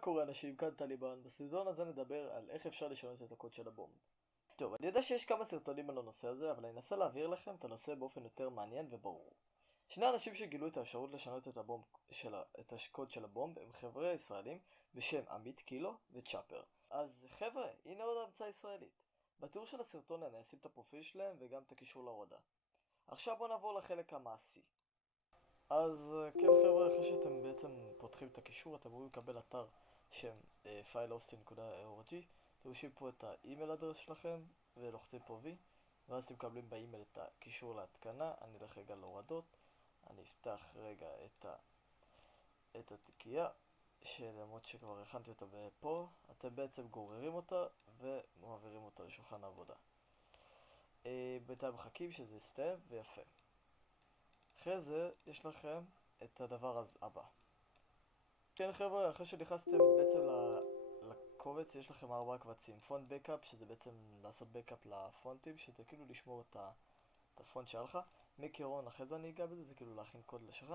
קורה אנשים? כאן טליבן. בסרטון הזה נדבר על איך אפשר לשנות את הקוד של הבומב. טוב, אני יודע שיש כמה סרטונים על הנושא הזה, אבל אני אנסה להעביר לכם את הנושא באופן יותר מעניין וברור. שני אנשים שגילו את האפשרות לשנות את הקוד של הבומב הם חבר'ה ישראלים בשם עמית קילו וצ'אפר. אז חבר'ה, הנה עוד המצאה ישראלית. בתיאור של הסרטון אני אשים את הפרופיל שלהם וגם את הקישור להורדה. עכשיו בואו נעבור לחלק המעשי. אז כן חבר'ה, אחרי שאתם בעצם פותחים את הקישור, אתם יכולים לקבל אתר שם filehosting.org. אתם רושמים פה את האימייל אדרס שלכם ולוחצים פה וי, ואז אתם מקבלים באימייל את הקישור להתקנה. אני אלך רגע להורדות, אני אפתח רגע את התיקייה, שלמרות שכבר הכנתי אותה פה, אתם בעצם גוררים אותה ומעבירים אותה לשולחן העבודה. בינתיים מחכים שזה יסתיים ויפה. אחרי זה יש לכם את הדבר הבא. כן חבר'ה, אחרי שנכנסתם בעצם לקובץ יש לכם 4 קבצים. פונט בקאפ, שזה בעצם לעשות בקאפ לפונטים, שזה כאילו לשמור את הפונט שלך. מקרון, אחרי זה אני אגע בזה, זה כאילו להכין קוד לשלך.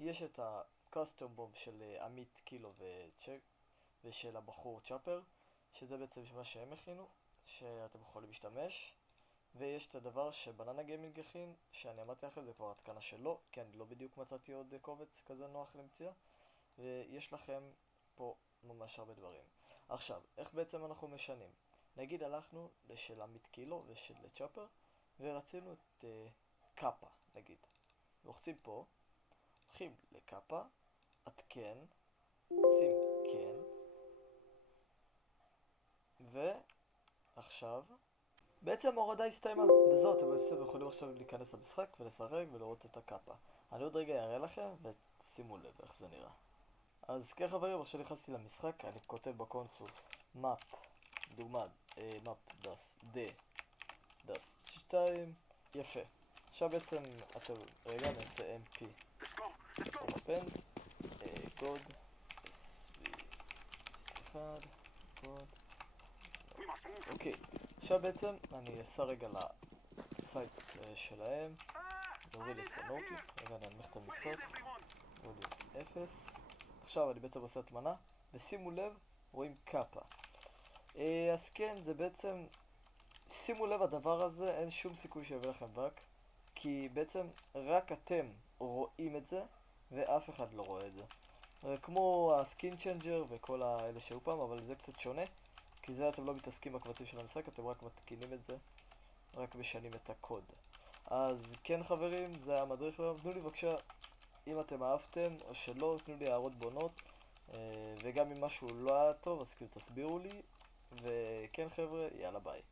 יש את הקוסטום בומב של עמית קילו ושל הבחור צ'אפר, שזה בעצם מה שהם הכינו, שאתם יכולים להשתמש. ויש את הדבר שבננה גיימינג הכין, שאני אמרתי לכם, זה כבר התקנה שלו, כי אני לא בדיוק מצאתי עוד קובץ כזה נוח למציאה. ויש לכם פה ממש הרבה דברים. עכשיו, איך בעצם אנחנו משנים? נגיד הלכנו לשל עמית קילו ושל צ'אפר, ורצינו את קאפה, נגיד. לוחצים פה, הולכים לקאפה, עדכן, שים כן, ועכשיו בעצם ההורדה הסתיימה, וזאת, אתם יכולים עכשיו להיכנס למשחק ולשחק ולראות את הקאפה. אני עוד רגע אראה לכם ושימו לב איך זה נראה. אז כן חברים, עכשיו נכנסתי למשחק, אני כותב בקונסול map, דוגמא, map דס 2, יפה. עכשיו בעצם אתם רגע נעשה mp open code sv1 code. אוקיי, עכשיו בעצם אני אעשה רגע לסייט שלהם, נוריד את הנוטי, רגע ננמיך את המשחק, נוריד 0. עכשיו אני בעצם עושה התמנה, ושימו לב, רואים קאפה. אז כן, זה בעצם, שימו לב הדבר הזה, אין שום סיכוי שיביא לכם באק, כי בעצם רק אתם רואים את זה, ואף אחד לא רואה את זה. כמו הסקין צ'נג'ר וכל האלה שהיו פעם, אבל זה קצת שונה. כי זה אתם לא מתעסקים בקבצים של המשחק, אתם רק מתקינים את זה, רק משנים את הקוד. אז כן חברים, זה היה המדריך היום. תנו לי בבקשה, אם אתם אהבתם או שלא, תנו לי הערות בונות. וגם אם משהו לא היה טוב, אז כאילו תסבירו לי. וכן חבר'ה, יאללה ביי.